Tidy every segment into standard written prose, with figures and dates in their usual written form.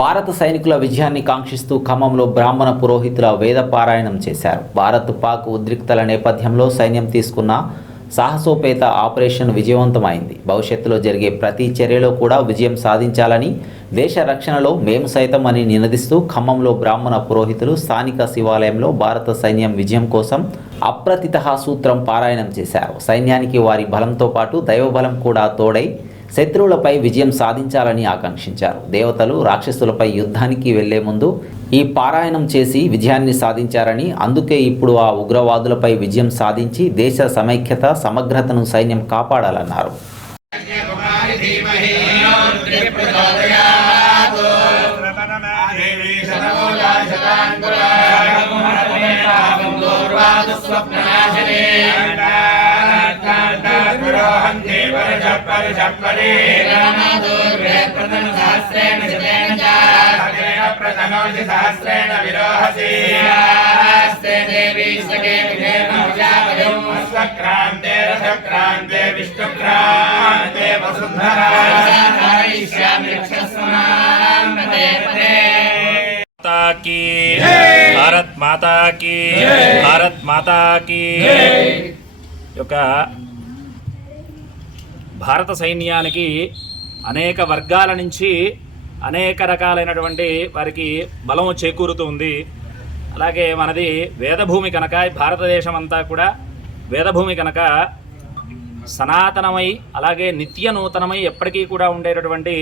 భారత సైనికుల విజయాన్ని కాంక్షిస్తూ ఖమ్మంలో బ్రాహ్మణ పురోహితుల వేద పారాయణం చేశారు. భారత్ పాక్ ఉద్రిక్తల నేపథ్యంలో సైన్యం తీసుకున్న సాహసోపేత ఆపరేషన్ విజయవంతమైంది. భవిష్యత్తులో జరిగే ప్రతి చర్యలో కూడా విజయం సాధించాలని, దేశ రక్షణలో మేము సైతం అని నినదిస్తూ ఖమ్మంలో బ్రాహ్మణ పురోహితులు స్థానిక శివాలయంలో భారత సైన్యం విజయం కోసం అప్రతిహ సూత్రం పారాయణం చేశారు. సైన్యానికి వారి బలంతో పాటు దైవబలం కూడా తోడై శత్రువులపై విజయం సాధించాలని ఆకాంక్షించారు. దేవతలు రాక్షసులపై యుద్ధానికి వెళ్లే ముందు ఈ పారాయణం చేసి విజయాన్ని సాధించారని, అందుకే ఇప్పుడు ఆ ఉగ్రవాదులపై విజయం సాధించి దేశ సమైక్యత సమగ్రతను సైన్యం కాపాడాలన్నారు. सहस्रेण विरोहसी देवी सखे विजयक्रांते रथक्रांते विष्णुक्रांते वसुंधरा की भारत माता की भारत माता की యొక్క భారత సైన్యానికి అనేక వర్గాల నుంచి అనేక రకాలైనటువంటి వారికి బలం చేకూరుతుంది. అలాగే మనది వేదభూమి కనుక, భారతదేశం అంతా కూడా వేదభూమి కనుక సనాతనమై అలాగే నిత్య నూతనమై ఎప్పటికీ కూడా ఉండేటటువంటి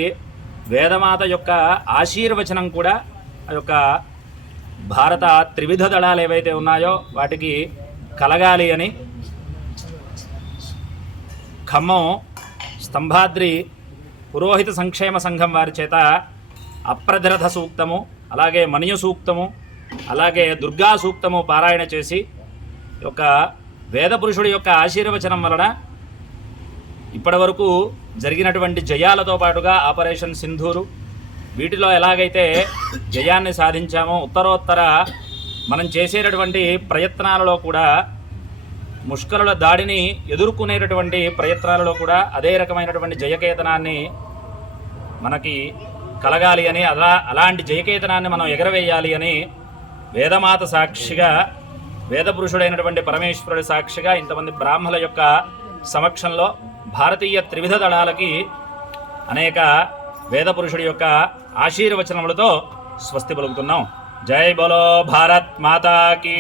వేదమాత యొక్క ఆశీర్వచనం కూడా ఆ యొక్క భారత త్రివిధ దళాలు ఏవైతే ఉన్నాయో వాటికి కలగాలి అని ఖమ్మం స్తంభాద్రి పురోహిత సంక్షేమ సంఘం వారి చేత అప్రతిహ సూక్తము, అలాగే మణియు సూక్తము, అలాగే దుర్గా సూక్తము పారాయణ చేసి యొక్క వేద పురుషుడి యొక్క ఆశీర్వచనం వలన ఇప్పటి వరకు జరిగినటువంటి జయాలతో పాటుగా ఆపరేషన్ సింధూరు వీటిలో ఎలాగైతే జయాన్ని సాధించామో, ఉత్తరోత్తర మనం చేసేటటువంటి ప్రయత్నాలలో కూడా ముష్కరుల దాడిని ఎదుర్కొనేటటువంటి ప్రయత్నాలలో కూడా అదే రకమైనటువంటి జయకేతనాన్ని మనకి కలగాలి అని, అలాంటి జయకేతనాన్ని మనం ఎగరవేయాలి అని వేదమాత సాక్షిగా, వేదపురుషుడైనటువంటి పరమేశ్వరుడి సాక్షిగా ఇంతమంది బ్రాహ్మణుల యొక్క సమక్షంలో భారతీయ త్రివిధ దళాలకి అనేక వేదపురుషుడి యొక్క ఆశీర్వచనములతో స్వస్తి పలుకుతున్నాం. జై బలో భారత్ మాతా की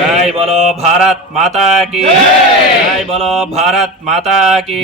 జై బలో భారత్ మాతా की జై బలో భారత్ మాతా की